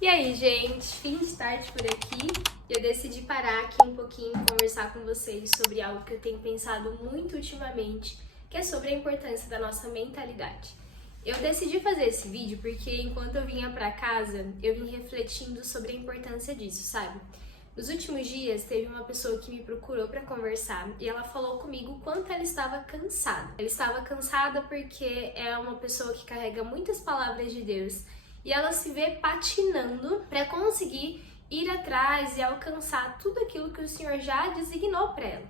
E aí, gente, fim de tarde por aqui. Eu decidi parar aqui um pouquinho e conversar com vocês sobre algo que eu tenho pensado muito ultimamente, que é sobre a importância da nossa mentalidade. Eu decidi fazer esse vídeo porque enquanto eu vinha pra casa, eu vim refletindo sobre a importância disso, sabe? Nos últimos dias, teve uma pessoa que me procurou para conversar e ela falou comigo o quanto ela estava cansada. Ela estava cansada porque é uma pessoa que carrega muitas palavras de Deus e ela se vê patinando para conseguir ir atrás e alcançar tudo aquilo que o Senhor já designou para ela.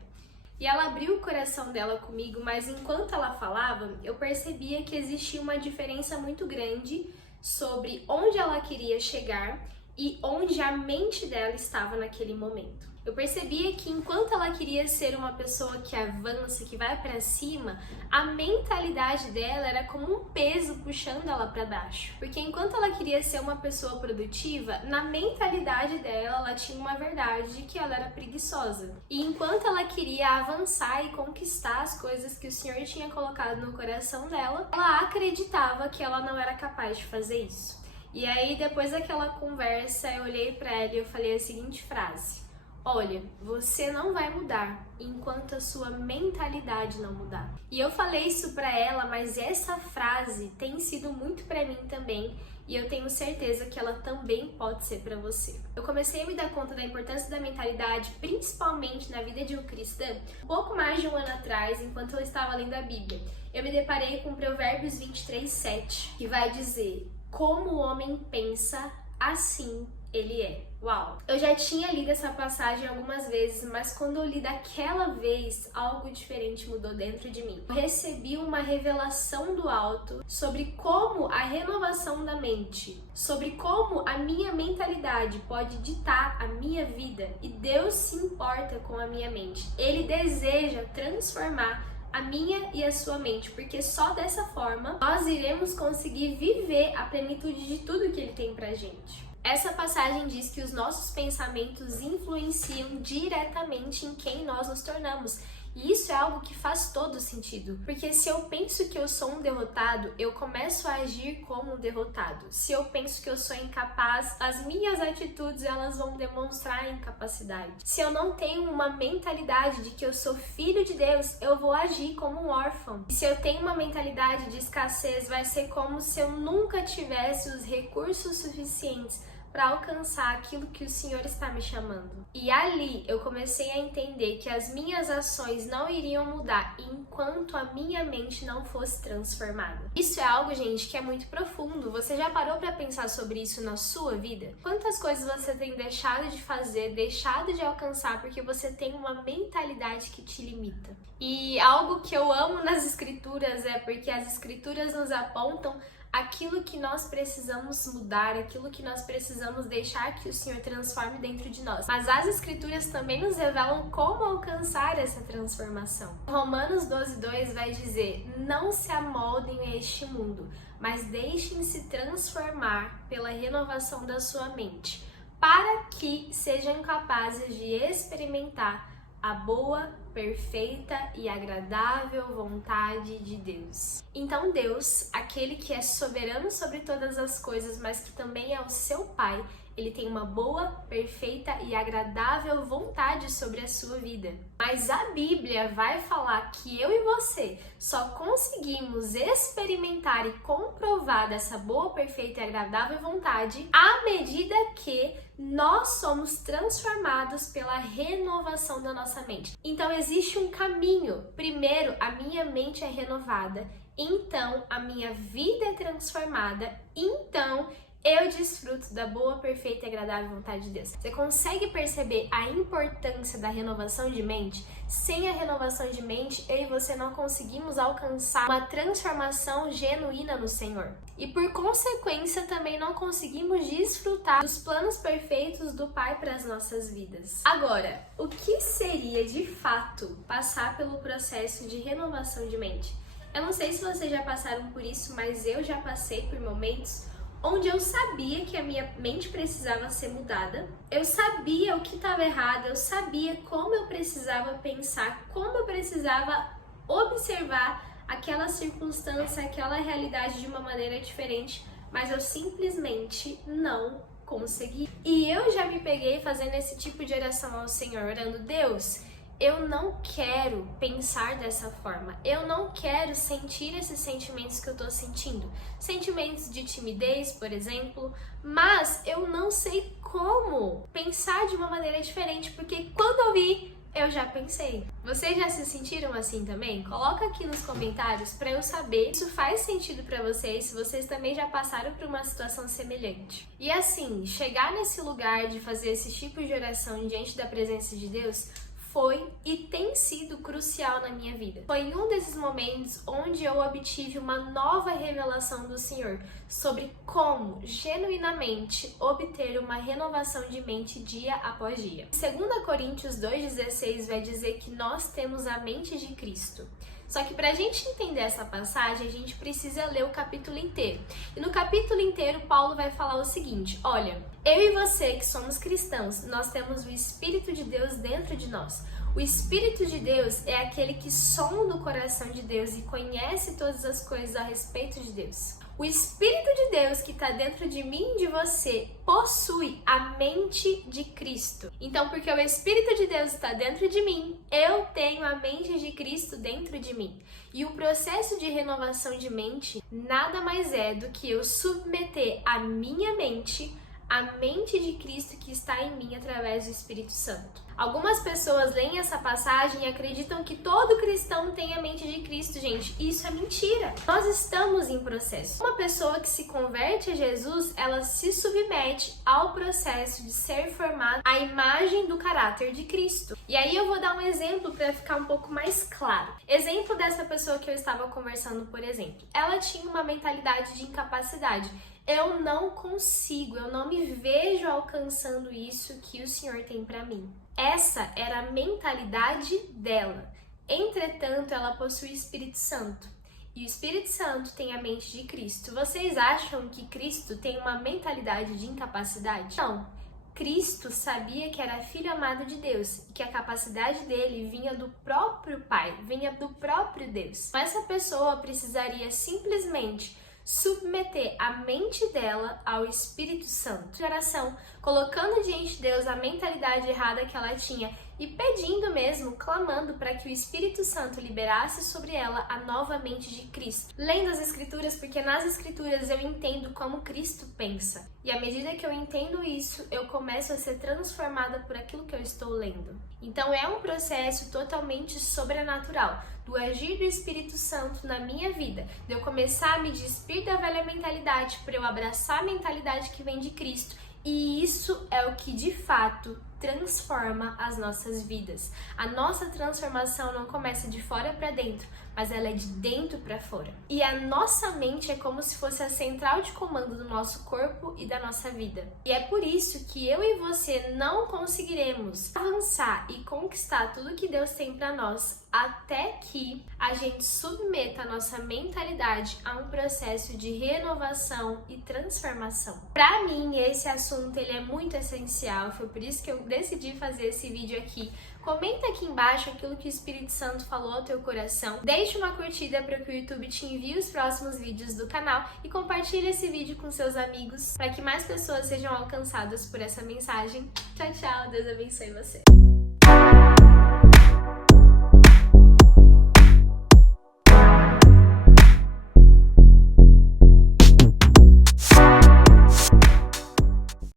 E ela abriu o coração dela comigo, mas enquanto ela falava, eu percebia que existia uma diferença muito grande sobre onde ela queria chegar e onde a mente dela estava naquele momento. Eu percebia que enquanto ela queria ser uma pessoa que avança, que vai para cima, a mentalidade dela era como um peso puxando ela para baixo. Porque enquanto ela queria ser uma pessoa produtiva, na mentalidade dela ela tinha uma verdade de que ela era preguiçosa. E enquanto ela queria avançar e conquistar as coisas que o Senhor tinha colocado no coração dela, ela acreditava que ela não era capaz de fazer isso. E aí, depois daquela conversa, eu olhei para ela e eu falei a seguinte frase: olha, você não vai mudar enquanto a sua mentalidade não mudar. E eu falei isso para ela, mas essa frase tem sido muito para mim também, e eu tenho certeza que ela também pode ser para você. Eu comecei a me dar conta da importância da mentalidade, principalmente na vida de um cristão, um pouco mais de um ano atrás, enquanto eu estava lendo a Bíblia. Eu me deparei com Provérbios 23:7, que vai dizer: como o homem pensa, assim ele é. Uau! Eu já tinha lido essa passagem algumas vezes, mas quando eu li daquela vez, algo diferente mudou dentro de mim. Eu recebi uma revelação do alto sobre como a renovação da mente, sobre como a minha mentalidade pode ditar a minha vida, e Deus se importa com a minha mente. Ele deseja transformar a minha e a sua mente, porque só dessa forma nós iremos conseguir viver a plenitude de tudo que Ele tem pra gente. Essa passagem diz que os nossos pensamentos influenciam diretamente em quem nós nos tornamos. E isso é algo que faz todo sentido, porque se eu penso que eu sou um derrotado, eu começo a agir como um derrotado. Se eu penso que eu sou incapaz, as minhas atitudes elas vão demonstrar incapacidade. Se eu não tenho uma mentalidade de que eu sou filho de Deus, eu vou agir como um órfão. E se eu tenho uma mentalidade de escassez, vai ser como se eu nunca tivesse os recursos suficientes para alcançar aquilo que o Senhor está me chamando. E ali eu comecei a entender que as minhas ações não iriam mudar enquanto a minha mente não fosse transformada. Isso é algo, gente, que é muito profundo. Você já parou para pensar sobre isso na sua vida? Quantas coisas você tem deixado de fazer, deixado de alcançar porque você tem uma mentalidade que te limita? E algo que eu amo nas escrituras é porque as escrituras nos apontam aquilo que nós precisamos mudar, aquilo que nós precisamos deixar que o Senhor transforme dentro de nós. Mas as Escrituras também nos revelam como alcançar essa transformação. Romanos 12:2 vai dizer: não se amoldem a este mundo, mas deixem-se transformar pela renovação da sua mente, para que sejam capazes de experimentar a boa, perfeita e agradável vontade de Deus. Então Deus, aquele que é soberano sobre todas as coisas, mas que também é o seu Pai, Ele tem uma boa, perfeita e agradável vontade sobre a sua vida. Mas a Bíblia vai falar que eu e você só conseguimos experimentar e comprovar dessa boa, perfeita e agradável vontade à medida que nós somos transformados pela renovação da nossa mente. Então existe um caminho. Primeiro, a minha mente é renovada. Então, a minha vida é transformada. Então, eu desfruto da boa, perfeita e agradável vontade de Deus. Você consegue perceber a importância da renovação de mente? Sem a renovação de mente, eu e você não conseguimos alcançar uma transformação genuína no Senhor. E por consequência, também não conseguimos desfrutar dos planos perfeitos do Pai para as nossas vidas. Agora, o que seria de fato passar pelo processo de renovação de mente? Eu não sei se vocês já passaram por isso, mas eu já passei por momentos onde eu sabia que a minha mente precisava ser mudada, eu sabia o que estava errado, eu sabia como eu precisava pensar, como eu precisava observar aquela circunstância, aquela realidade de uma maneira diferente, mas eu simplesmente não conseguir. E eu já me peguei fazendo esse tipo de oração ao Senhor, orando: Deus, eu não quero pensar dessa forma, eu não quero sentir esses sentimentos que eu tô sentindo, sentimentos de timidez, por exemplo, mas eu não sei como pensar de uma maneira diferente, porque quando eu vi, eu já pensei. Vocês já se sentiram assim também? Coloca aqui nos comentários para eu saber se isso faz sentido para vocês, se vocês também já passaram por uma situação semelhante. E assim, chegar nesse lugar de fazer esse tipo de oração diante da presença de Deus foi e tem sido crucial na minha vida. Foi em um desses momentos onde eu obtive uma nova revelação do Senhor sobre como genuinamente obter uma renovação de mente dia após dia. 2 Coríntios 2,16 vai dizer que nós temos a mente de Cristo. Só que para a gente entender essa passagem, a gente precisa ler o capítulo inteiro. E no capítulo inteiro, Paulo vai falar o seguinte: olha, eu e você que somos cristãos, nós temos o Espírito de Deus dentro de nós. O Espírito de Deus é aquele que sonda o coração de Deus e conhece todas as coisas a respeito de Deus. O Espírito de Deus que está dentro de mim e de você possui a mente de Cristo. Então, porque o Espírito de Deus está dentro de mim, eu tenho a mente de Cristo dentro de mim. E o processo de renovação de mente nada mais é do que eu submeter a minha mente à mente de Cristo que está em mim através do Espírito Santo. Algumas pessoas leem essa passagem e acreditam que todo cristão tem a mente de Cristo, gente. Isso é mentira. Nós estamos em processo. Uma pessoa que se converte a Jesus, ela se submete ao processo de ser formada à imagem do caráter de Cristo. E aí eu vou dar um exemplo para ficar um pouco mais claro. Exemplo dessa pessoa que eu estava conversando, por exemplo. Ela tinha uma mentalidade de incapacidade. Eu não consigo, eu não me vejo alcançando isso que o Senhor tem para mim. Essa era a mentalidade dela. Entretanto, ela possui o Espírito Santo. E o Espírito Santo tem a mente de Cristo. Vocês acham que Cristo tem uma mentalidade de incapacidade? Não. Cristo sabia que era filho amado de Deus e que a capacidade dele vinha do próprio Pai, vinha do próprio Deus. Mas essa pessoa precisaria simplesmente submeter a mente dela ao Espírito Santo. Oração, colocando diante de Deus a mentalidade errada que ela tinha e pedindo mesmo, clamando para que o Espírito Santo liberasse sobre ela a nova mente de Cristo. Lendo as Escrituras, porque nas Escrituras eu entendo como Cristo pensa. E à medida que eu entendo isso, eu começo a ser transformada por aquilo que eu estou lendo. Então é um processo totalmente sobrenatural, do agir do Espírito Santo na minha vida, de eu começar a me despir da velha mentalidade para eu abraçar a mentalidade que vem de Cristo. E isso é o que de fato transforma as nossas vidas. A nossa transformação não começa de fora para dentro, mas ela é de dentro para fora. E a nossa mente é como se fosse a central de comando do nosso corpo e da nossa vida. E é por isso que eu e você não conseguiremos avançar e conquistar tudo que Deus tem para nós até que a gente submeta a nossa mentalidade a um processo de renovação e transformação. Para mim, esse assunto ele é muito essencial, foi por isso que eu decidi fazer esse vídeo aqui. Comenta aqui embaixo aquilo que o Espírito Santo falou ao teu coração. Deixe uma curtida para que o YouTube te envie os próximos vídeos do canal e compartilhe esse vídeo com seus amigos para que mais pessoas sejam alcançadas por essa mensagem. Tchau, tchau. Deus abençoe você.